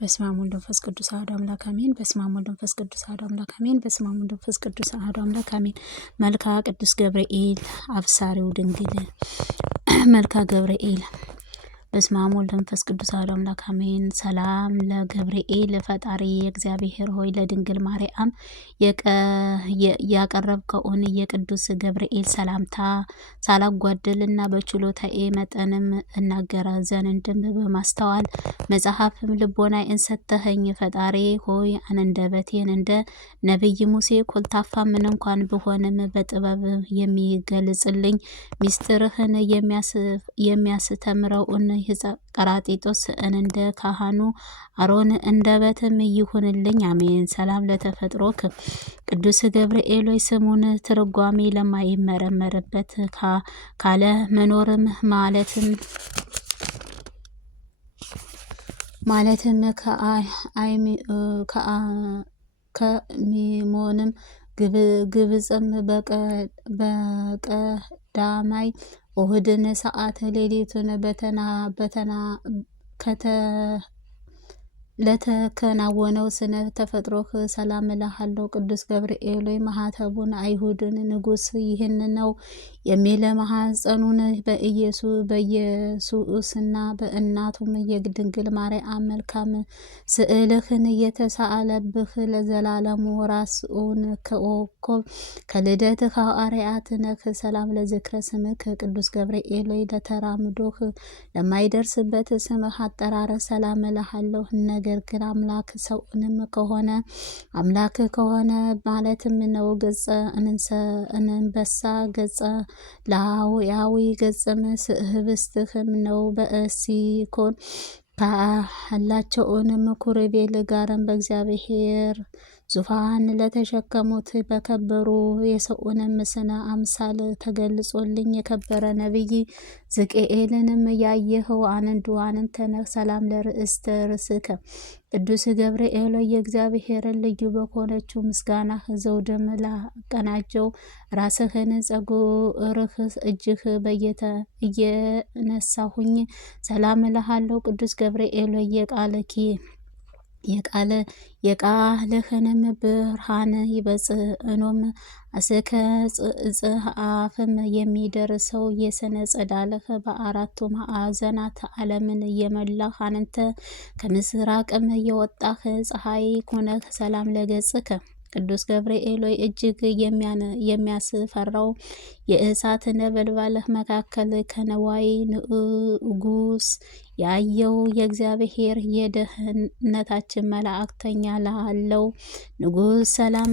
በስመ አብ ወወልድ ወመንፈስ ቅዱስ አሐዱ አምላክ አሜን። በስመ አብ ወወልድ ወመንፈስ ቅዱስ አሐዱ አምላክ አሜን። በስመ አብ ወወልድ ወመንፈስ ቅዱስ አሐዱ አምላክ አሜን። መልክአ ቅዱስ ገብርኤል አብሳሪው ድንግል መልክአ ገብርኤል በስመ አብ ወወልድ ወመንፈስ ቅዱስ አሐዱ አምላክ አሜን። ሰላም ለገብርኤል ፈጣሪ እግዚአብሔር ሆይ ለድንግል ማርያም ያቀረብከውን የቅዱስ ገብርኤል ሰላምታ ሳላጓድልና በችሎታዬ መጠንም እናገር ዘንድም በማስተዋል መጽሐፍም ልቦናዬን ሰጠኸኝ። ፈጣሪ ሆይ አንደበቴን እንደ ነቢይ ሙሴ ኮልታፋ ምን እንኳን ብሆንም በጥበብ የሚገልጽልኝ ሚስጥርህን የሚያስተምረውን ቀራጢጦስ እንደ ካህኑ አሮን እንደበትም ይሁንልኝ አሜን። ሰላም ለተፈጥሮክ ቅዱስ ገብርኤል ሆይ ስሙን ትርጓሜ ለማይመረመርበት ካለ መኖርም ማለትም ከሚሞንም ግብጽም በቀዳማይ እሁድን ሰዓት ሌሊቱን ለተከናወነው ስነ ተፈጥሮህ ሰላም እልሃለሁ። ቅዱስ ገብርኤል ሆይ ማኅተቡን አይሁድን ንጉሥ ይህን ነው የሚል ማኅፀኑን በኢየሱስና በእናቱም የድንግል ማርያም መልካም ስዕልህን የተሳለብህ ለዘላለሙ ራስኡን ከኮከብ ከልደትህ ሐዋርያት ነህ። ሰላም ለዝክረ ስምህ ቅዱስ ገብርኤል ሆይ ለተራምዶህ ለማይደርስበት ስምህ አጠራር ሰላም እልሃለሁ። ነገር ግን አምላክ ሰውንም ከሆነ ማለትም ነው ገጸ እንበሳ ገጸ ላውያዊ ገጸም ህብስትህም ነው በእሲኮን ካላቸውንም ኩርቤል ጋርም በእግዚአብሔር ዙፋን ለተሸከሙት በከበሩ የሰውንም ስነ አምሳል ተገልጾልኝ የከበረ ነቢይ ሕዝቅኤልንም ያየኸው አንተ ነህ። ሰላም ለርእስተ ርእስከ ቅዱስ ገብርኤል የእግዚአብሔርን ልዩ በሆነችው ምስጋና ዘውድም ላቀናጀው ራስህን ጸጉርህ እጅህ እየነሳሁኝ ሰላም እልሃለሁ። ቅዱስ ገብርኤል የቃልህንም ብርሃን ይበጽእኖም እስከ ጽሐፍም የሚደርሰው የስነ ጸዳልህ በአራቱ ማዕዘናት ዓለምን የመላህ አንተ ከምስራቅም የወጣህ ፀሐይ ኩነህ ሰላም ለገጽከ ቅዱስ ገብርኤል ሆይ እጅግ የሚያስፈራው የእሳት ነበልባልህ መካከል ከነዋይ ንጉስ ያየው የእግዚአብሔር የደህንነታችን መላእክተኛ ላለው ንጉስ ሰላም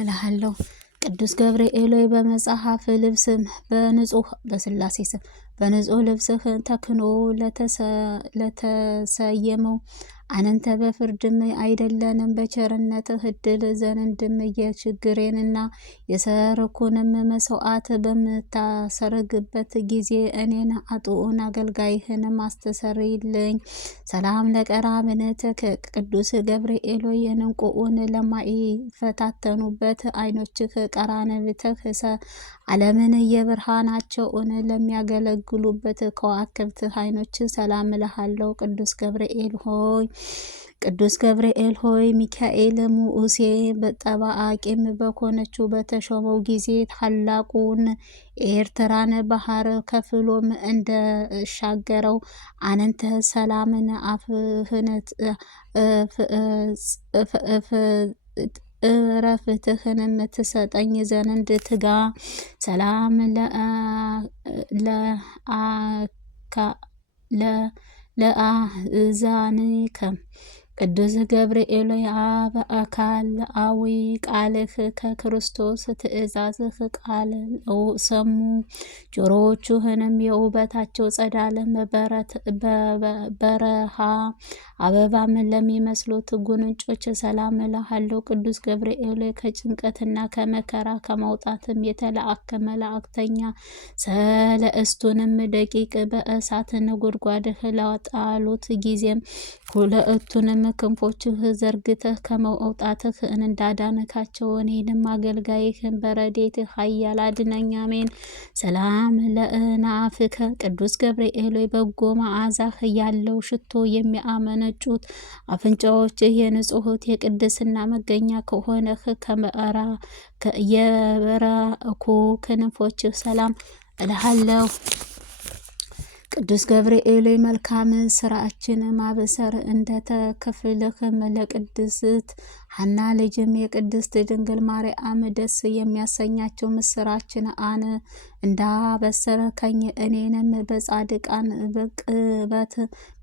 እልሃለሁ። ቅዱስ ገብርኤል ሆይ በመጽሐፍ ልብስም በስላሴ ስም በንጹህ ልብስህ ተክኖ ለተሰየመው አንተ በፍርድም አይደለንም በቸርነትህ እድል ዘንድም የችግሬንና የሰርኩንም መስዋዕት በምታሰርግበት ጊዜ እኔን አጥኡን አገልጋይህንም አስተሰርይልኝ። ሰላም ለቀራንብትከ ቅዱስ ገብርኤል ሆይ ዕንቁን ለማይፈታተኑበት ዓይኖችህ ቀራንብትህ ዓለምን የብርሃናቸውን ለሚያገለግሉበት ከዋክብት ዓይኖች ሰላም እልሃለሁ። ቅዱስ ገብርኤል ሆይ ሚካኤል ሙሴ ጠባቂም በሆነችው በተሾመው ጊዜ ታላቁን ኤርትራን ባህር ከፍሎም እንደሻገረው አንተ ሰላምን እረፍትህንም ትሰጠኝ ዘንድ ትጋ። ሰላም ለአእዛንከ ቅዱስ ገብርኤል በአካልአዊ ቃልህ ከክርስቶስ ትእዛዝህ ቃል ሰሙ ጆሮዎችህንም የውበታቸው ጸዳልም በረሃ አበባም ለሚመስሉት ጉንጮች ሰላም እልሃለሁ። ቅዱስ ገብርኤል ከጭንቀትና ከመከራ ከማውጣትም የተላእከ መላእክተኛ ሰለስቱንም ደቂቅ በእሳት ነጎድጓድህ ላጣሉት ጊዜም ሁለቱንም ክንፎችህ ዘርግተህ ከመውጣትህ እንዳዳነካቸው እኔንም አገልጋይህን በረድኤትህ ኃያል አድነኝ። አሜን። ሰላም ለእናፍከ ቅዱስ ገብርኤል ሆይ በጎ መዓዛህ ያለው ሽቶ የሚያመነጩት አፍንጫዎችህ የንጹሕት የቅድስና መገኛ ከሆነህ የበረኩ ክንፎችህ ሰላም እልሃለሁ። ቅዱስ ገብርኤል መልካም ስራችን ማበሰር እንደተከፍልህም ለቅድስት ሐና ልጅም የቅድስት ድንግል ማርያም ደስ የሚያሰኛቸው ምስራችን አነ እንዳበሰረከኝ እኔንም በጻድቃን በቅበት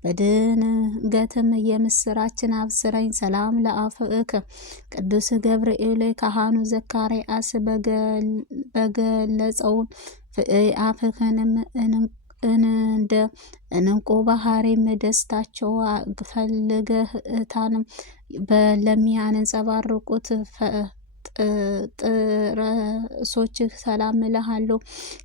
በድንገትም የምስራችን አብስረኝ። ሰላም ለአፍእከ ቅዱስ ገብርኤል ካህኑ ዘካርያስ በገለጸውን አፍህንም እንደ እንቁ ባህሪም ደስታቸው ፈልገህ እታንም ለሚያንጸባርቁት ጥረሶችህ ሰላም እልሃለሁ።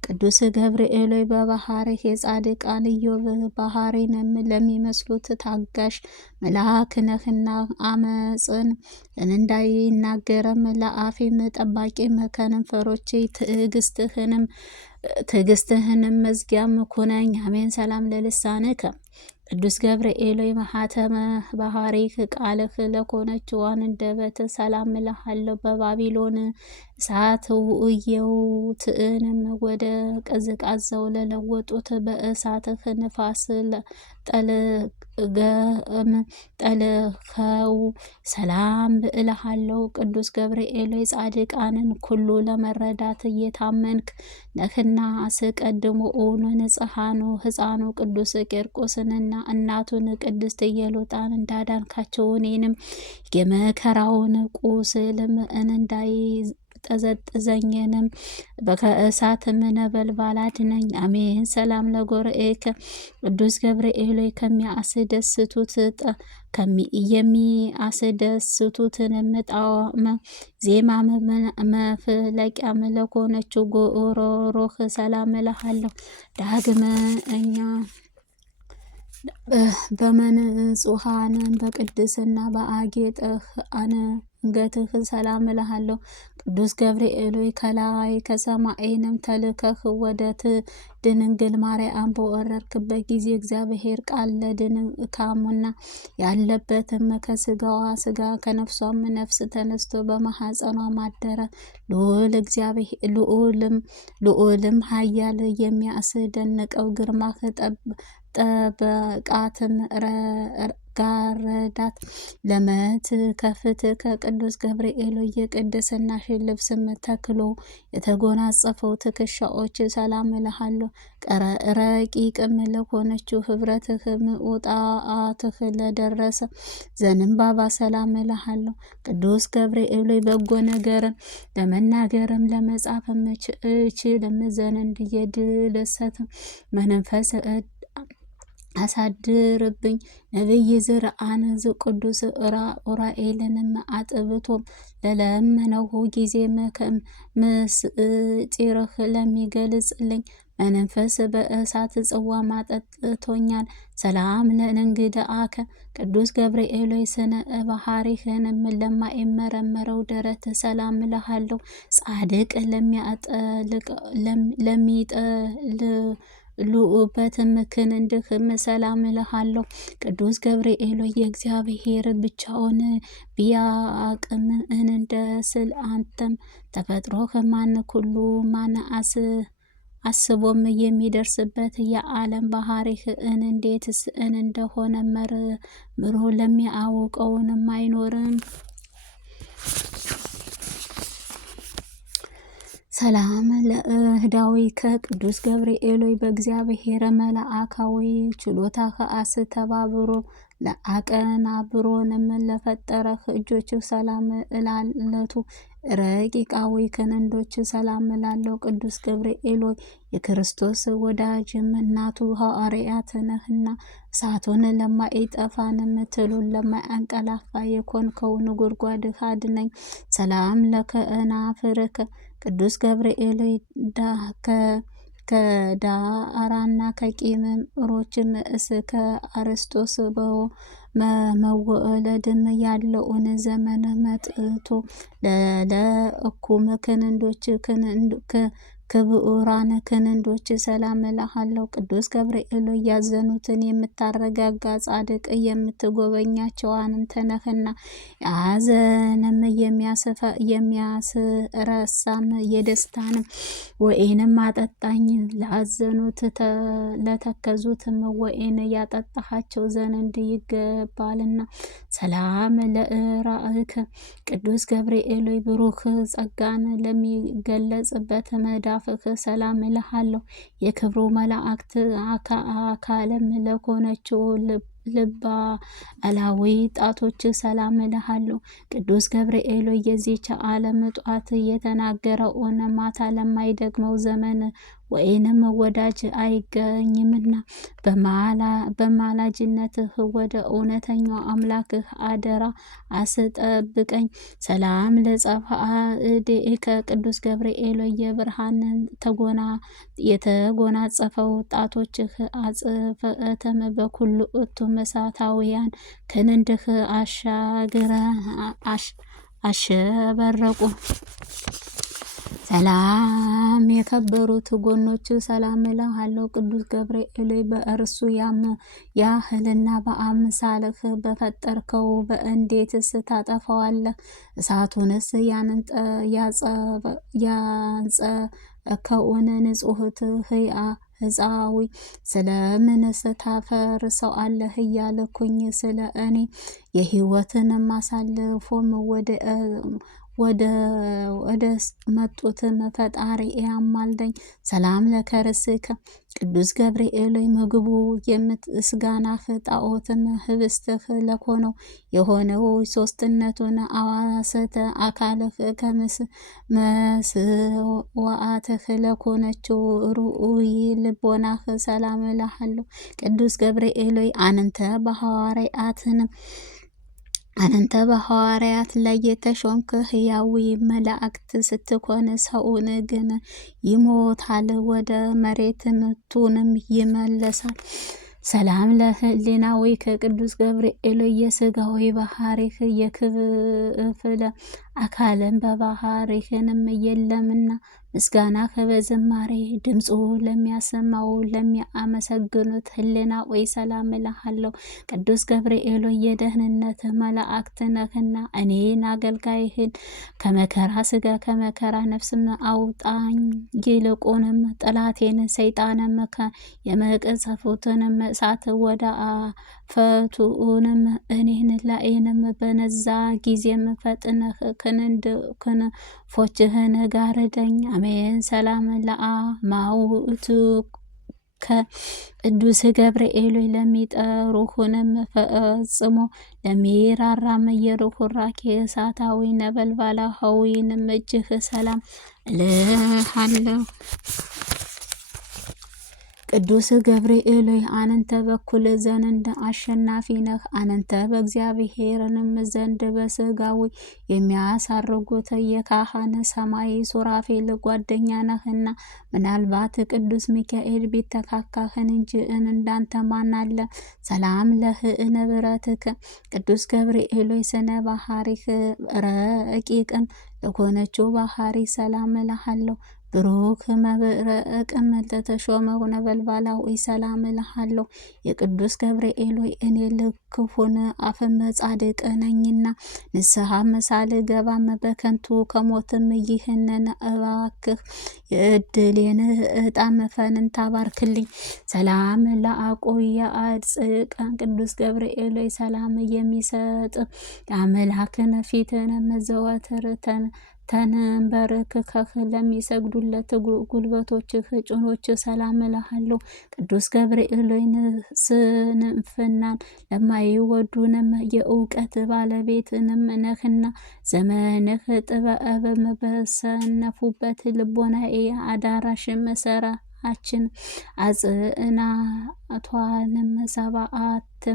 ቅዱስ ገብርኤል በባህርህ የጻድቃን ኢዮብ ባህሪንም ለሚመስሉት ታጋሽ መልአክ ነህና አመፅን እንዳይናገርም ለአፌም ጠባቂም ከንፈሮቼ ትዕግስትህንም መዝጊያም ኩነኝ። አሜን። ሰላም ለልሳንከ ቅዱስ ገብርኤል ማኅተመ ባህሪህ ቃልህ ለኮነችው አንደበት ሰላም እልሃለሁ። በባቢሎን እሳት ውእየውትእንም ወደ ቅዝቃዜው ለለወጡት በእሳትህ ንፋስ ጠልኸው ሰላም እልሃለሁ። ቅዱስ ገብርኤል ጻድቃንን ኩሉ ለመረዳት እየታመንክ ነህና አስቀድሞውን ሕፃኑ ቅዱስ ቂርቆስንና እናቱን ቅድስት ኢየሉጣን እንዳዳንካቸው እኔንም የመከራውን ቁስልም እንዳይጠዘጥዘኝንም ከእሳትም ነበልባል አድነኝ። አሜን። ሰላም ለጎርኤከ ቅዱስ ገብርኤል የሚያስደስቱትንም ጣዕመ ዜማ መፍለቂያም ለሆነችው ጉሮሮህ ሰላም እልሃለሁ። ዳግመኛ በመንጹሐን በቅድስና በአጌጥህ አንገትህ ሰላም እልሃለሁ። ቅዱስ ገብርኤል ከላይ ከሰማይንም ተልከህ ወደ ድንግል ማርያም በወረድክበት ጊዜ እግዚአብሔር ቃል ለድካሙና ያለበትም ከስጋዋ ስጋ ከነፍሷም ነፍስ ተነስቶ በማኅፀኗ ማደረ። ልዑልም ኃያል የሚያስደንቀው ግርማህ ጠበቃትም ጋረዳት። ለመትከፍት ከቅዱስ ገብርኤል የቅድስናሽን ልብስም ተክሎ የተጎናጸፈው ትከሻዎች ሰላም እልሃለሁ። ረቂቅም ለሆነችው ኅብረትህ ውጣትህ ለደረሰ ዘንባባ ሰላም እልሃለሁ። ቅዱስ ገብርኤል በጎ ነገርን ለመናገርም ለመጻፍም እችልም ዘንድ የድልሰት መንፈስ አሳድርብኝ። ነቢይ ዝርአን ቅዱስ ኡራኤልንም አጥብቶም ለለመነው ጊዜ ምስጢርህ ለሚገልጽልኝ መንፈስ በእሳት ጽዋ ማጠጥቶኛል። ሰላም ለእንግድአከ ቅዱስ ገብርኤል ስነ ባህሪህንም ለማይመረመረው ደረት ሰላም እልሃለሁ። ጻድቅ ለሚጠልኡበትም ክንድህም ሰላም እልሃለሁ። ቅዱስ ገብርኤል የእግዚአብሔር ብቻውን ቢያቅም እንደ ስል አንተም ተፈጥሮህ ማን ኩሉ ማን አስቦም የሚደርስበት የዓለም ባህሪህ እንዴትስ እንደሆነ መርምሮ ለሚያውቀውንም አይኖርም። ሰላም ለእህዳዊከ ቅዱስ ገብርኤል በእግዚአብሔር መልአካዊ ችሎታህ አስተባብሮ ለአቀናብሮንም ለፈጠረህ እጆችህ ሰላም እላለቱ ረቂቃዊ ክንዶች ሰላም እላለሁ። ቅዱስ ገብርኤል የክርስቶስ ወዳጅም እናቱ ሐዋርያት ነህና እሳቱን ለማይጠፋንም ትሉን ለማያንቀላፋ የኮንከው ነጎድጓድህ አድነኝ። ሰላም ለከናፍርከ ቅዱስ ገብርኤል ከዳራና ከቂምሮችም እስከ አርስጦስ መወለድም ያለውን ዘመን መጥቶ ለእኩም ክንዶች ክቡራን ክንዶች ሰላም እልሃለሁ። ቅዱስ ገብርኤል ያዘኑትን የምታረጋጋ ጻድቅ የምትጎበኛቸው አንተ ነህና ሐዘንም የሚያስረሳም የደስታንም ወይንም አጠጣኝ። ላዘኑት ለተከዙትም ወይን ያጠጣሃቸው ዘንድ ይገባልና። ሰላም ለእራእከ ቅዱስ ገብርኤል ብሩክ ጸጋን ለሚገለጽበት መዳፍህ ሰላም እልሃለሁ። የክብሩ መላእክት አካለም ለሆነችው ልባ አላዊ ጣቶች ሰላም እልሃለሁ። ቅዱስ ገብርኤል የዚች ዓለም ጧት የተናገረውን ማታ ለማይደግመው ዘመን ወይንም ወዳጅ አይገኝምና በማላጅነትህ ወደ እውነተኛው አምላክህ አደራ አስጠብቀኝ። ሰላም ለጸፋእዴከ ቅዱስ ገብርኤል የብርሃንን የተጎናጸፈው ጣቶችህ አጽፍእትም በኩሉ እቱም እሳታውያን ክንድህ አሸበረቁ። ሰላም የከበሩት ጎኖች ሰላም እልሃለሁ። ቅዱስ ገብርኤል በእርሱ ያህልና በአምሳልህ በፈጠርከው በእንዴትስ ታጠፋዋለህ? እሳቱንስ ያንጸከውን ንጹሕት ሕፃዊ ስለምንስ ታፈርሰዋለህ? እያልኩኝ ስለ እኔ የሕይወትን ማሳልፎም ወደ መጡትም ፈጣሪ ያማልደኝ። ሰላም ለከርስከ ቅዱስ ገብርኤል ምግቡ የምስጋናህ ጣዖትም ህብስትህ ለኮነው የሆነው ሶስትነቱን አዋሰተ አካልህ ከመስዋዕትህ ለኮነችው ርኡይ ልቦናህ ሰላም እልሃለሁ። ቅዱስ ገብርኤል አንተ በሐዋርያት ላይ የተሾምክ ሕያዊ መላእክት ስትኮን ሰውን ግን ይሞታል፣ ወደ መሬትነቱንም ይመለሳል። ሰላም ለህሊናዊ ከቅዱስ ገብርኤል የስጋዊ ባህሪህ የክፍለ አካልን በባህሪህንም የለምና ምስጋናህ በዝማሬ ድምፁ ለሚያሰማው ለሚያመሰግኑት ህሊናዊ ሰላም እልሃለሁ። ቅዱስ ገብርኤል የደህንነት መላእክት ነህና እኔን አገልጋይህን ከመከራ ስጋ ከመከራ ነፍስም አውጣኝ። ይልቁንም ጠላቴን ሰይጣንም የመቀጸፉትንም እሳት ወደ ፈቱንም እኔን ላይንም በነዛ ጊዜም ፈጥነህ ክንፎችህን ጋርደኝ። አሜን። ሰላም ለአማውእቱ ከቅዱስ ገብርኤል ለሚጠሩህንም ፈጽሞ ለሚራራም የርኅራኄ እሳታዊ ነበልባላዊንም እጅህ ሰላም እልሃለሁ። ቅዱስ ገብርኤል አንተ በኩል ዘንድ አሸናፊ ነህ። አንተ በእግዚአብሔርንም ዘንድ በስጋዊ የሚያሳርጉት የካህን ሰማይ ሱራፌል ጓደኛ ነህና ምናልባት ቅዱስ ሚካኤል ቢተካካህን እንጂ እንዳንተ ማን አለ? ሰላም ለንብረትከ ቅዱስ ገብርኤል ስነ ባህሪህ ረቂቅም ለሆነችው ባህሪ ሰላም እልሃለሁ። ብሩክ መብረቅም ለተሾመው ነበልባላዊ ሰላም እልሃለሁ። የቅዱስ ገብርኤል እኔ ልክፉን አፍም ጻድቅ ነኝና ንስሐም ሳልገባም በከንቱ ከሞትም ይህንን እባክህ የእድሌን ዕጣም ፈንታ ባርክልኝ። ሰላም ለአቆየ አጽቀ ቅዱስ ገብርኤል ሰላም የሚሰጥ የአምላክን ፊትንም ዘወትር ተንበርክከህ ለሚሰግዱለት ጉልበቶችህ ጭኖች ሰላም እልሃለሁ። ቅዱስ ገብርኤል ስንፍናን ለማይወዱንም የእውቀት ባለቤትንም ነህና ዘመንህ ጥበብም በሰነፉበት ልቦናዬ አዳራሽም አችን አጽናቷንም 7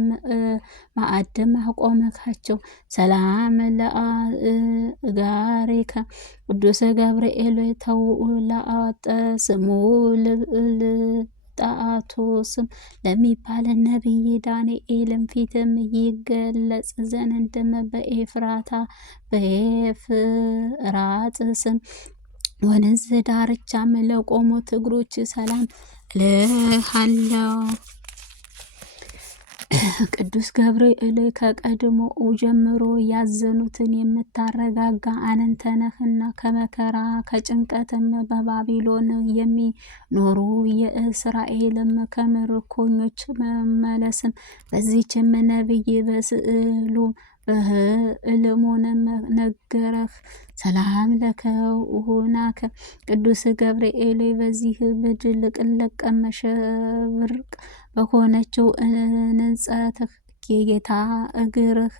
ማዕድም አቆመካቸው። ሰላም ለአጋሪከ ቅዱስ ገብርኤል ተውላጠ ስሙ ጣቶስም ለሚባል ነቢይ ዳንኤልም ፊትም ይገለጽ ዘንድም በኤፍራጥስም ወንዝ ዳርቻም ለቆሙት እግሮች ሰላም እልሃለሁ። ቅዱስ ገብርኤል ከቀድሞ ጀምሮ ያዘኑትን የምታረጋጋ አንተ ነህና ከመከራ ከጭንቀትም በባቢሎን የሚኖሩ የእስራኤልም ከምርኮኞች መመለስም በዚህችም ነቢይ በስዕሉ በህልሙንም ነገረህ። ሰላም ለከ ውሁናከ ቅዱስ ገብርኤል በዚህ ብድልቅልቅ መሸብርቅ በሆነችው ንጸትህ የጌታ እግርህ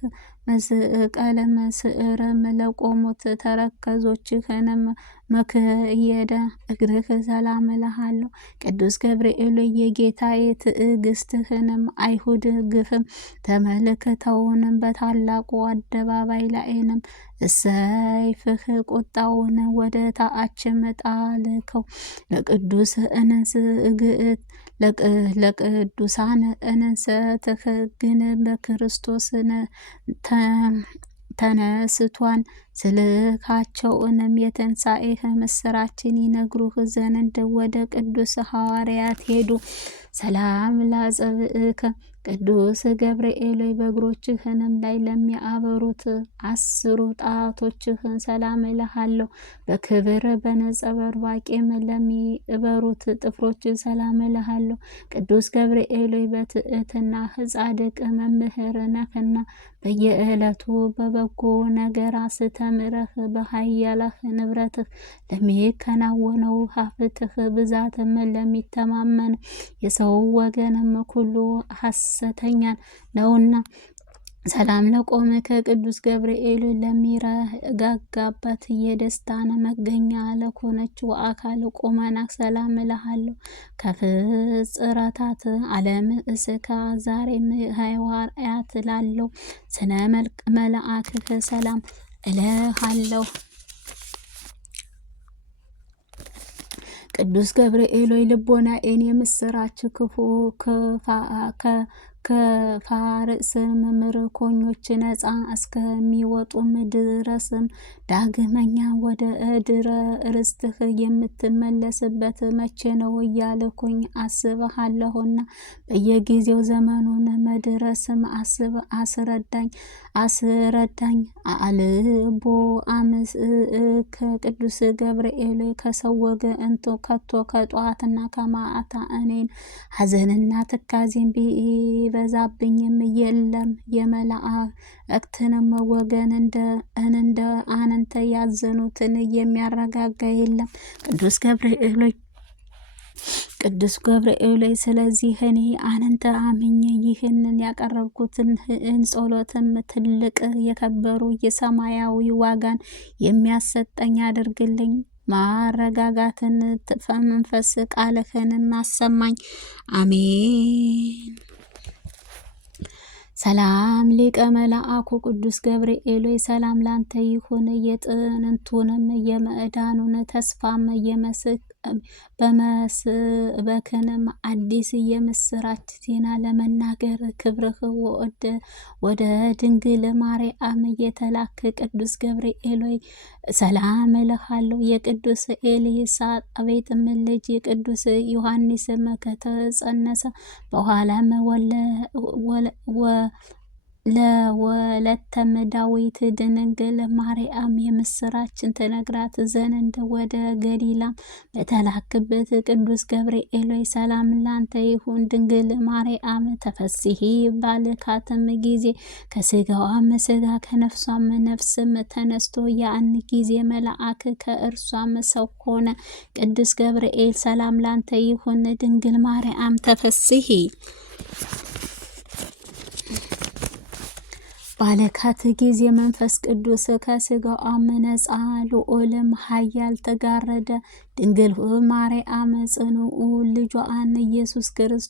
መስቀል ስዕርም ለቆሙት ተረከዞችህንም መክየደ እግርህ ሰላም እልሃለሁ። ቅዱስ ገብርኤል የጌታዬ ትዕግስትህንም አይሁድ ግፍም ተመልክተውንም በታላቁ አደባባይ ላይንም ሰይፍህ ቁጣውን ወደ ታችም ጣልከው። ለቅዱስ እንስ ግእት ለቅዱሳን እንሰትህ ግን በክርስቶስ ተነስቷን ስልካቸውንም የትንሣኤህ ምስራችን ይነግሩህ ዘንድ ወደ ቅዱስ ሐዋርያት ሄዱ። ሰላም ላጸብእከ ቅዱስ ገብርኤል በእግሮችህንም ላይ ለሚያበሩት 10 ጣቶችህን ሰላም እልሃለሁ። በክብር በነጸበርባቄም ለሚበሩት ጥፍሮች ሰላም እልሃለሁ። ቅዱስ ገብርኤል በትዕትና ጻድቅ መምህር ነህና በየዕለቱ በበጎ ነገር አስተምረህ በኃያላህ ንብረትህ ለሚከናወነው ሀብትህ ብዛትም ለሚተማመን የሰው ወገንም ሁሉ ሐሰተኛን ነውና። ሰላም ለቆምከ ቅዱስ ገብርኤል ለሚረጋጋበት የደስታን መገኛ ለሆነችው አካል ቁመና ሰላም እልሃለሁ። ከፍጥረታት ዓለም እስከ ዛሬም ሐዋርያት ላለው ስነ መልአክህ ሰላም እልሃለሁ። ቅዱስ ገብርኤል ልቦናዬን የምስራች ክፉ ከፋርስም ምርኮኞች ነፃ እስከሚወጡም ድረስም ዳግመኛ ወደ እድረ ርስትህ የምትመለስበት መቼ ነው እያልኩኝ አስብሃለሁና በየጊዜው ዘመኑን መድረስም አስረዳኝ አልቦ አምስ ከቅዱስ ገብርኤል ከሰው ወገን ከቶ ከጧትና ከማዕታ እኔን ሐዘንና ትካዜን ቢበዛብኝም የለም የመላእክትንም ወገን እንደ አንተ ያዘኑትን የሚያረጋጋ የለም። ቅዱስ ገብርኤል ስለዚህ እኔ አንተ አምኜ ይህንን ያቀረብኩትን ጸሎትም ትልቅ የከበሩ የሰማያዊ ዋጋን የሚያሰጠኝ አድርግልኝ። ማረጋጋትን መንፈስ ቃልህን አሰማኝ። አሜን። ሰላም ሊቀ መላእኩ ቅዱስ ገብርኤል ሰላም ላንተ ይሁን። የጥንቱንም የመዳኑን ተስፋም በመስበክንም አዲስ የምስራች ዜና ለመናገር ክብርህ ወደ ድንግል ማርያም የተላክ ቅዱስ ገብርኤል ሰላም እልሃለሁ። የቅዱስ ኤልሳቤጥም ልጅ የቅዱስ ዮሐንስም ከተጸነሰ በኋላም ለወለተም ዳዊት ድንግል ማርያም የምስራችን ትነግራት ዘንድ ወደ ገሊላም በተላክበት ቅዱስ ገብርኤል ሰላም ላንተ ይሁን። ድንግል ማርያም ተፈሥሒ ባልካትም ጊዜ ከስጋዋም ስጋ ከነፍሷም ነፍስም ተነስቶ ያን ጊዜ መልአክ ከእርሷም ሰው ሆነ። ቅዱስ ገብርኤል ሰላም ላንተ ይሁን። ድንግል ማርያም ተፈሥሒ ባለካት ጊዜ መንፈስ ቅዱስ ከስጋው አመነጻ ልዑልም ኃያል ተጋረደ ድንግል ማርያም ጽንዑ ልጇን ኢየሱስ ክርስቶስ